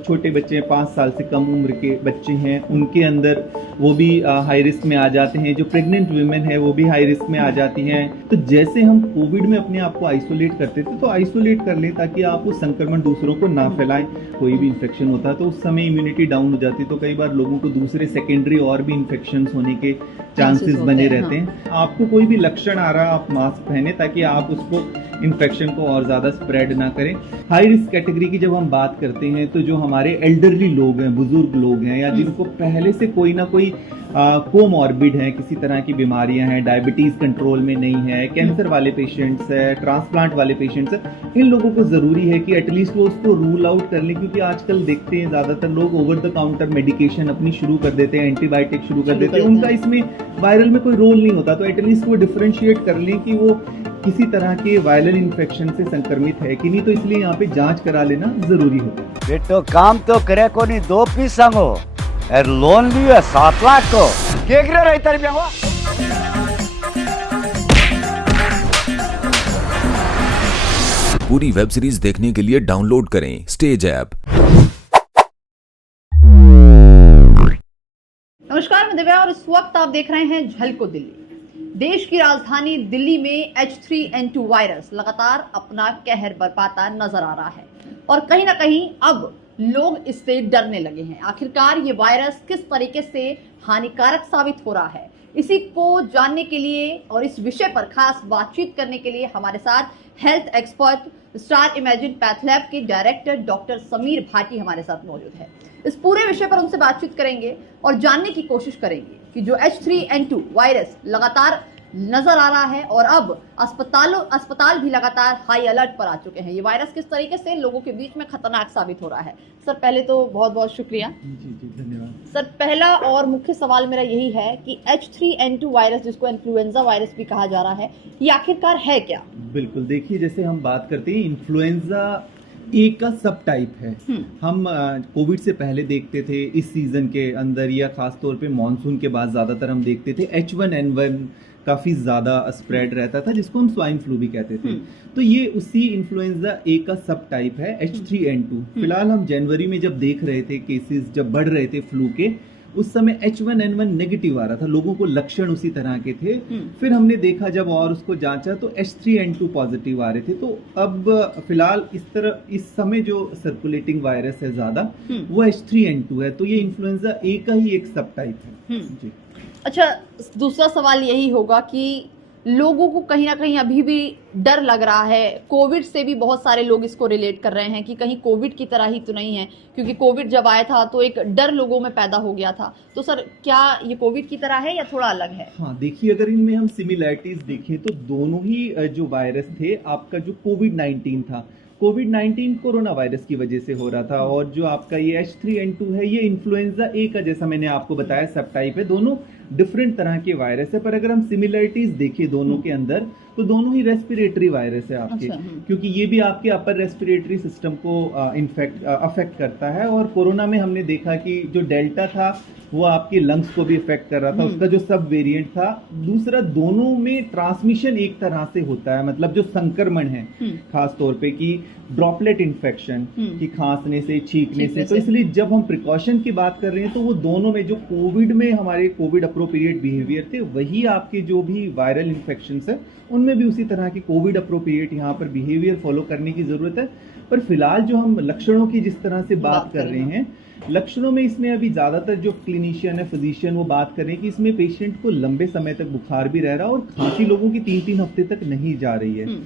छोटे बच्चे 5 साल से कम उम्र के बच्चे हैं, उनके अंदर वो भी हाई रिस्क में आ जाते हैं। जो प्रेग्नेंट वुमेन है वो भी हाई रिस्क में आ जाती हैं। तो जैसे हम कोविड में अपने आप को आइसोलेट करते थे, तो आइसोलेट कर लें ताकि आप वो संक्रमण दूसरों को ना फैलाएं। कोई भी इन्फेक्शन होता है तो उस समय इम्यूनिटी डाउन हो जाती है, तो कई बार लोगों को दूसरे सेकेंडरी और भी इन्फेक्शन होने के चांसेस बने रहते हैं। आपको कोई भी लक्षण आ रहा है, आप मास्क पहने ताकि आप उसको इन्फेक्शन को और ज़्यादा स्प्रेड ना करें। हाई रिस्क कैटेगरी की जब हम बात करते हैं तो जो हमारे एल्डरली लोग हैं, बुजुर्ग लोग हैं, या जिनको पहले से कोई ना कोई कोमॉर्बिड है, किसी तरह की बीमारियां हैं, डायबिटीज कंट्रोल में नहीं है, कैंसर वाले पेशेंट्स है, ट्रांसप्लांट वाले पेशेंट्स है, इन लोगों को जरूरी है कि एटलीस्ट वो उसको रूल आउट कर लें। क्योंकि आजकल देखते हैं ज्यादातर लोग ओवर द काउंटर मेडिकेशन अपनी शुरू कर देते हैं, एंटीबायोटिक शुरू कर देते हैं, उनका इसमें वायरल में कोई रोल नहीं होता। तो एटलीस्ट वो डिफरेंशिएट कर लें कि वो किसी तरह के वायरल इन्फेक्शन से संक्रमित है कि नहीं। तो इसलिए यहाँ पे जांच करा लेना जरूरी होता है। बेटो काम तो करे को नहीं, 2 पीस संगो और लोन भी है 7 लाख को के गिरे रही तारी बेवा। पूरी वेब सीरीज देखने के लिए डाउनलोड करें स्टेज ऐप। नमस्कार, मैं दिव्या और इस वक्त आप देख रहे हैं झलको दिल्ली। देश की राजधानी दिल्ली में H3N2 वायरस लगातार अपना कहर बरपाता नजर आ रहा है और कहीं ना कहीं अब लोग इससे डरने लगे हैं। आखिरकार ये वायरस किस तरीके से हानिकारक साबित हो रहा है, इसी को जानने के लिए और इस विषय पर खास बातचीत करने के लिए हमारे साथ health expert star imagine path lab के डायरेक्टर डॉक्टर समीर भाटी हमारे साथ मौजूद है। इस पूरे विषय पर उनसे बातचीत करेंगे और जानने की कोशिश करेंगे कि जो H3N2 वायरस लगातार नजर आ रहा है और अब अस्पताल भी लगातार हाई अलर्ट पर आ चुके हैं, ये वायरस किस तरीके से लोगों के बीच में खतरनाक साबित हो रहा है। सर, पहले तो बहुत बहुत शुक्रिया। जी धन्यवाद। सर, पहला और मुख्य सवाल मेरा यही है कि H3N2 वायरस, जिसको इन्फ्लुएंजा वायरस भी कहा जा रहा है, ये आखिरकार है क्या? बिल्कुल, देखिए जैसे हम बात करते हैं, इन्फ्लुएंजा एक का सब टाइप है। हम कोविड से पहले देखते थे, इस सीजन के अंदर या खास तौर पे मॉनसून के बाद ज्यादातर हम देखते थे H1N1 काफी ज्यादा स्प्रेड रहता था, जिसको हम स्वाइन फ्लू भी कहते थे। तो ये उसी इन्फ्लुएंजा ए का सब टाइप है H3N2। फिलहाल हम जनवरी में जब देख रहे थे केसेस जब बढ़ रहे थे फ्लू के, उस समय H1N1 नेगेटिव आ रहा था, लोगों को लक्षण उसी तरह के थे। फिर हमने देखा जब और उसको जांचा तो H3N2 पॉजिटिव आ रहे थे। तो अब फिलहाल इस समय जो सर्कुलेटिंग वायरस है ज्यादा, वो H3N2 है। तो ये इन्फ्लुएंजा ए का ही एक सब टाइप है। जी। अच्छा, दूसरा सवाल यही होगा कि लोगों को कहीं ना कहीं अभी भी डर लग रहा है। कोविड से भी बहुत सारे लोग इसको रिलेट कर रहे हैं कि कहीं कोविड की तरह ही तो नहीं है, क्योंकि कोविड जब आया था तो एक डर लोगों में पैदा हो गया था। तो सर, क्या ये कोविड की तरह है या थोड़ा अलग है? हाँ, देखिए अगर इनमें हम सिमिलैरिटीज देखें तो दोनों ही जो वायरस थे, आपका जो कोविड-19 था, कोविड-19 कोरोना वायरस की वजह से हो रहा था, और जो आपका ये H3N2 है, ये इन्फ्लुएंजा ए का, जैसा मैंने आपको बताया, सब टाइप है। दोनों डिफरेंट तरह के वायरस है, पर अगर हम सिमिलरिटीज देखें दोनों के अंदर, तो दोनों ही रेस्पिरेटरी वायरस है आपके। क्योंकि ये भी आपके अपर रेस्पिरेटरी सिस्टम को अफेक्ट करता है, और कोरोना में हमने देखा कि जो डेल्टा था वो आपके लंग्स को भी इफेक्ट कर रहा था, उसका जो सब वेरिएंट था। दूसरा, दोनों में ट्रांसमिशन एक तरह से होता है, मतलब जो संक्रमण है खास तौर पे कि ड्रॉपलेट इन्फेक्शन, कि खांसने से, छींकने से। तो इसलिए जब हम प्रिकॉशन की बात कर रहे हैं तो वो दोनों में, जो कोविड में हमारे कोविड अप्रोप्रिएट बिहेवियर थे, वही आपके जो भी वायरल इन्फेक्शन है उनमें भी उसी तरह की कोविड अप्रोप्रिएट यहाँ पर बिहेवियर फॉलो करने की जरूरत है। पर फिलहाल जो हम लक्षणों की जिस तरह से बात कर रहे हैं, लक्षणों में इसमें अभी ज्यादातर जो क्लिनिशियन है, फिजिशियन, वो बात कर रहे हैं कि इसमें पेशेंट को लंबे समय तक बुखार भी रह रहा है और खांसी लोगों की 3-3 हफ्ते तक नहीं जा रही है।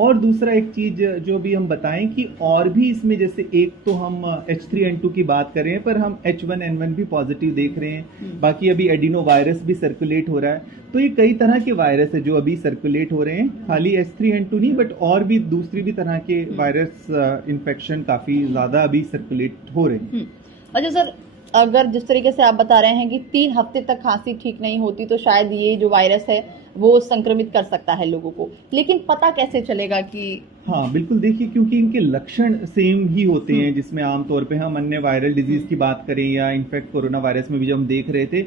और दूसरा एक चीज जो भी हम बताएं कि और भी इसमें, जैसे एक तो हम H3N2 की बात कर रहे हैं, पर हम H1N1 भी पॉजिटिव देख रहे हैं, बाकी अभी एडिनो वायरस भी सर्कुलेट हो रहा है। तो ये कई तरह के वायरस है जो अभी सर्कुलेट हो रहे हैं, खाली H3N2 नहीं, बट और भी दूसरी भी तरह के वायरस इन्फेक्शन काफी ज्यादा अभी सर्कुलेट हो रहे हैं। अच्छा सर, अगर जिस तरीके से आप बता रहे हैं कि 3 हफ्ते तक खांसी ठीक नहीं होती, तो शायद ये जो वायरस है वो संक्रमित कर सकता है लोगों को, लेकिन पता कैसे चलेगा कि हाँ बिल्कुल, देखिए क्योंकि इनके लक्षण सेम ही होते हैं, जिसमें आमतौर पे हम अन्य वायरल डिजीज की बात करें या इनफैक्ट कोरोना वायरस में भी जब हम देख रहे थे,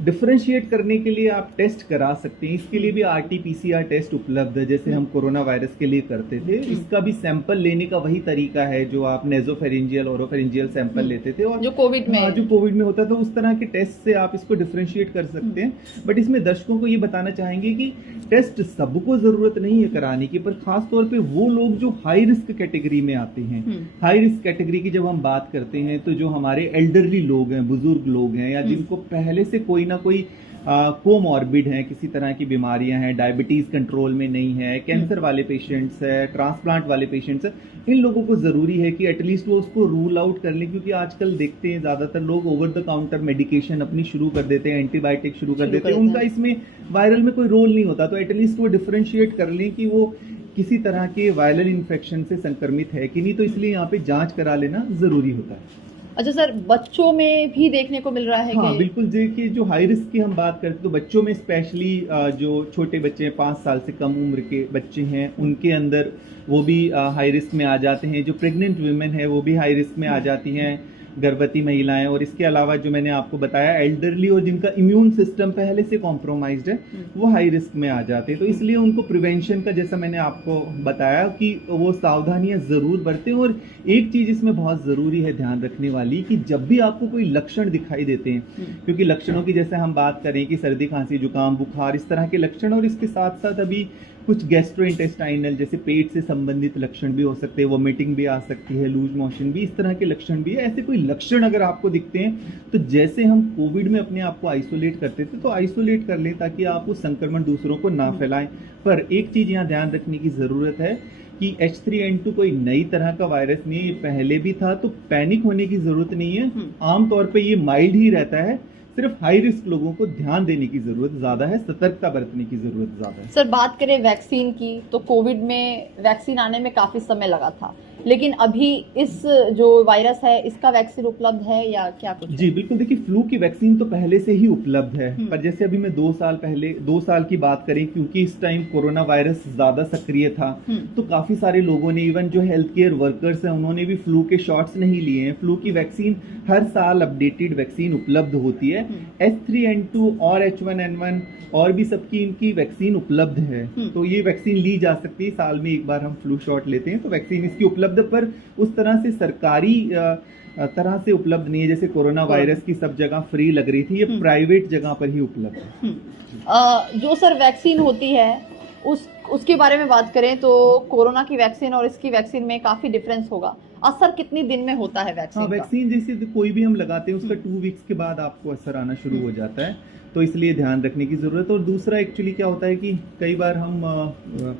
डिफरेंशिएट करने के लिए आप टेस्ट करा सकते हैं। इसके लिए भी RT-PCR टेस्ट उपलब्ध है, जैसे हम कोरोना वायरस के लिए करते थे। इसका भी सैंपल लेने का वही तरीका है जो आप नेजोफेरेंजियल ओरोफेरेंजियल सैंपल लेते थे, और जो कोविड में होता था, उस तरह के टेस्ट से आप इसको डिफरेंशिएट कर सकते हैं। बट इसमें दर्शकों को ये बताना चाहेंगे कि टेस्ट सबको जरूरत नहीं है कराने की, पर खास तौर पे वो लोग जो हाई रिस्क कैटेगरी में आते हैं। हाई रिस्क कैटेगरी की जब हम बात करते हैं तो जो हमारे एल्डरली लोग हैं, बुजुर्ग लोग हैं, या जिनको पहले से कोई ना कोई कोमॉर्बिड है, किसी तरह की बीमारियां हैं, डायबिटीज कंट्रोल में नहीं है, कैंसर वाले पेशेंट्स है, ट्रांसप्लांट वाले पेशेंट्स है, इन लोगों को जरूरी है कि एटलीस्ट वो उसको रूल आउट कर लें। क्योंकि आजकल देखते हैं ज्यादातर लोग ओवर द काउंटर मेडिकेशन अपनी शुरू कर देते हैं, एंटीबायोटिक शुरू कर देते हैं, उनका इसमें वायरल में कोई रोल नहीं होता। तो एटलीस्ट वो डिफरेंशिएट कर लें कि वो किसी तरह के वायरल इन्फेक्शन से संक्रमित है कि नहीं, तो इसलिए यहाँ पे जांच करा लेना जरूरी होता है। अच्छा सर, बच्चों में भी देखने को मिल रहा है? हाँ बिल्कुल, देखिए जो हाई रिस्क की हम बात करते हैं तो बच्चों में स्पेशली जो छोटे बच्चे हैं, 5 साल से कम उम्र के बच्चे हैं, उनके अंदर वो भी हाई रिस्क में आ जाते हैं। जो प्रेग्नेंट वुमेन है वो भी हाई रिस्क में आ जाती हैं, गर्भवती महिलाएं, और इसके अलावा जो मैंने आपको बताया एल्डरली और जिनका इम्यून सिस्टम पहले से कॉम्प्रोमाइज्ड है, वो हाई रिस्क में आ जाते हैं। तो इसलिए उनको प्रिवेंशन का, जैसा मैंने आपको बताया, कि वो सावधानियां जरूर बरतें। और एक चीज इसमें बहुत जरूरी है ध्यान रखने वाली, कि जब भी आपको कोई लक्षण दिखाई देते हैं, क्योंकि लक्षणों की जैसे हम बात करें कि सर्दी, खांसी, जुकाम, बुखार, इस तरह के लक्षण, और इसके साथ साथ अभी कुछ गैस्ट्रोइंटेस्टाइनल जैसे पेट से संबंधित लक्षण भी हो सकते हैं, वोमिटिंग भी आ सकती है, लूज मोशन भी, इस तरह के लक्षण भी है। ऐसे कोई लक्षण अगर आपको दिखते हैं तो जैसे हम कोविड में अपने आप को आइसोलेट करते थे, तो आइसोलेट कर लें ताकि आप उस संक्रमण दूसरों को ना फैलाएं। पर एक चीज यहाँ ध्यान रखने की जरूरत है कि H3N2 कोई नई तरह का वायरस नहीं है, ये पहले भी था, तो पैनिक होने की जरूरत नहीं है। आमतौर पर ये माइल्ड ही रहता है, सिर्फ हाई रिस्क लोगों को ध्यान देने की जरूरत ज्यादा है, सतर्कता बरतने की जरूरत ज्यादा है। सर बात करें वैक्सीन की, तो कोविड में वैक्सीन आने में काफी समय लगा था, लेकिन अभी इस जो वायरस है इसका वैक्सीन उपलब्ध है या क्या कुछ? जी बिल्कुल, देखिए फ्लू की वैक्सीन तो पहले से ही उपलब्ध है, पर जैसे अभी मैं 2 साल की बात करें, क्योंकि इस टाइम कोरोना वायरस ज्यादा सक्रिय था, तो काफी सारे लोगों ने, इवन जो हेल्थ केयर वर्कर्स हैं, उन्होंने भी फ्लू के शॉट्स नहीं लिए हैं। फ्लू की वैक्सीन हर साल अपडेटेड वैक्सीन उपलब्ध होती है। H3N2 और H1N1 और भी सबकी इनकी वैक्सीन उपलब्ध है, तो ये वैक्सीन ली जा सकती है। साल में एक बार हम फ्लू शॉट लेते हैं, तो वैक्सीन इसकी उपलब्ध, पर उस तरह से सरकारी तरह से उपलब्ध नहीं है जैसे कोरोना वायरस की सब जगह फ्री लग रही थी, ये प्राइवेट जगह पर ही उपलब्ध है। जो सर वैक्सीन होती है उसके बारे में बात करें तो कोरोना की वैक्सीन और इसकी वैक्सीन में काफी डिफरेंस होगा। असर कितनी दिन में होता है वैक्सीन? हाँ, वैक्सीन जैसे कोई भी हम लगाते हैं उसका 2 वीक्स के बाद आपको असर आना शुरू हो जाता है, तो इसलिए ध्यान रखने की जरूरत है। और दूसरा एक्चुअली क्या होता है कि कई बार हम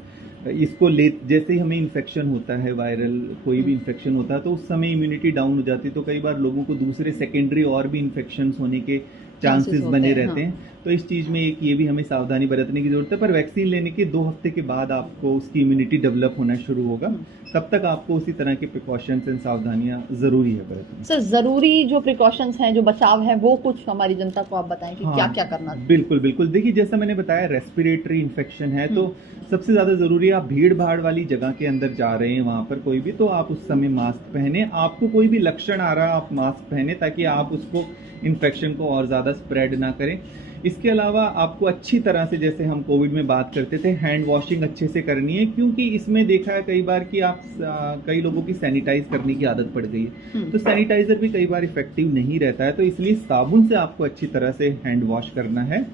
इसको जैसे ही हमें इन्फेक्शन होता है, वायरल कोई भी इन्फेक्शन होता है, तो उस समय इम्यूनिटी डाउन हो जाती है, तो कई बार लोगों को दूसरे सेकेंडरी और भी इन्फेक्शन होने के चांसेस बने रहते हैं। तो इस चीज में एक ये भी हमें सावधानी बरतने की जरूरत है। पर वैक्सीन लेने के 2 हफ्ते के बाद आपको उसकी इम्यूनिटी डेवलप होना शुरू होगा, तब तक आपको उसी तरह के प्रिकॉशंस एंड सावधानियां जरूरी है बरतनी। सर जरूरी जो प्रिकॉशंस हैं, जो बचाव है, वो कुछ हमारी जनता को आप बताएं कि क्या क्या करना है? बिल्कुल बिल्कुल, देखिए जैसा मैंने बताया रेस्पिरेटरी इन्फेक्शन है, तो सबसे ज्यादा जरूरी है, आप भीड़ भाड़ वाली जगह के अंदर जा रहे हैं, वहां पर कोई भी, तो आप उस समय मास्क पहने। आपको कोई भी लक्षण आ रहा है, आप मास्क पहने ताकि आप उसको इन्फेक्शन को और ज्यादा स्प्रेड ना करें। इसके अलावा आपको अच्छी तरह से, जैसे हम कोविड में बात करते थे, हैंड वॉशिंग अच्छे से करनी है, क्योंकि इसमें देखा है कई बार कि आप कई लोगों की सैनिटाइज करने की आदत पड़ गई है, तो सैनिटाइजर भी कई बार इफेक्टिव नहीं रहता है, तो इसलिए साबुन से आपको अच्छी तरह से हैंड वॉश करना है।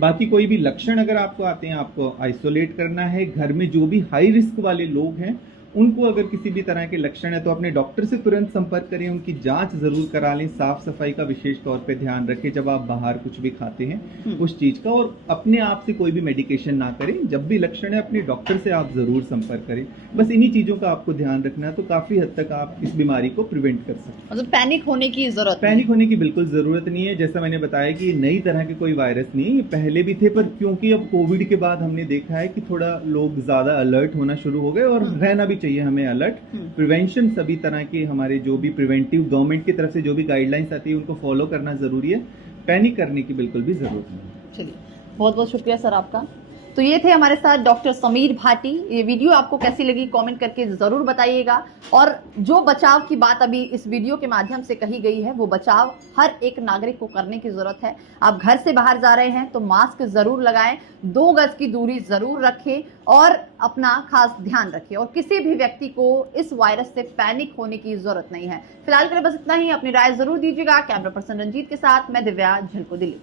बाकी कोई भी लक्षण अगर आपको आते हैं, आपको आइसोलेट करना है। घर में जो भी हाई रिस्क वाले लोग हैं, उनको अगर किसी भी तरह के लक्षण है तो अपने डॉक्टर से तुरंत संपर्क करें, उनकी जांच जरूर करा लें। साफ सफाई का विशेष तौर पे ध्यान रखें जब आप बाहर कुछ भी खाते हैं उस चीज का, और अपने आप से कोई भी मेडिकेशन ना करें। जब भी लक्षण है अपने डॉक्टर से आप जरूर संपर्क करें। बस इन्हीं चीजों का आपको ध्यान रखना है, तो काफी हद तक आप इस बीमारी को प्रिवेंट कर सकते हैं। मतलब पैनिक होने की जरूरत पैनिक होने की बिल्कुल जरूरत नहीं है। जैसा मैंने बताया कि नई तरह के कोई वायरस नहीं है, ये पहले भी थे, पर क्योंकि अब कोविड के बाद हमने देखा है कि थोड़ा लोग ज्यादा अलर्ट होना शुरू हो गए, और रहना भी चाहिए हमें अलर्ट। प्रिवेंशन सभी तरह के हमारे जो भी प्रिवेंटिव गवर्नमेंट की तरफ से जो भी गाइडलाइंस आती है उनको फॉलो करना जरूरी है। पैनिक करने की बिल्कुल भी जरूरत नहीं है। चलिए, बहुत बहुत शुक्रिया सर आपका। तो ये थे हमारे साथ डॉक्टर समीर भाटी। ये वीडियो आपको कैसी लगी कमेंट करके ज़रूर बताइएगा। और जो बचाव की बात अभी इस वीडियो के माध्यम से कही गई है, वो बचाव हर एक नागरिक को करने की ज़रूरत है। आप घर से बाहर जा रहे हैं तो मास्क ज़रूर लगाएं, 2 गज की दूरी ज़रूर रखें और अपना खास ध्यान रखें। और किसी भी व्यक्ति को इस वायरस से पैनिक होने की ज़रूरत नहीं है। फिलहाल के लिए बस इतना ही। अपनी राय ज़रूर दीजिएगा। कैमरा पर्सन रंजीत के साथ मैं दिव्या, झलको दिल्ली।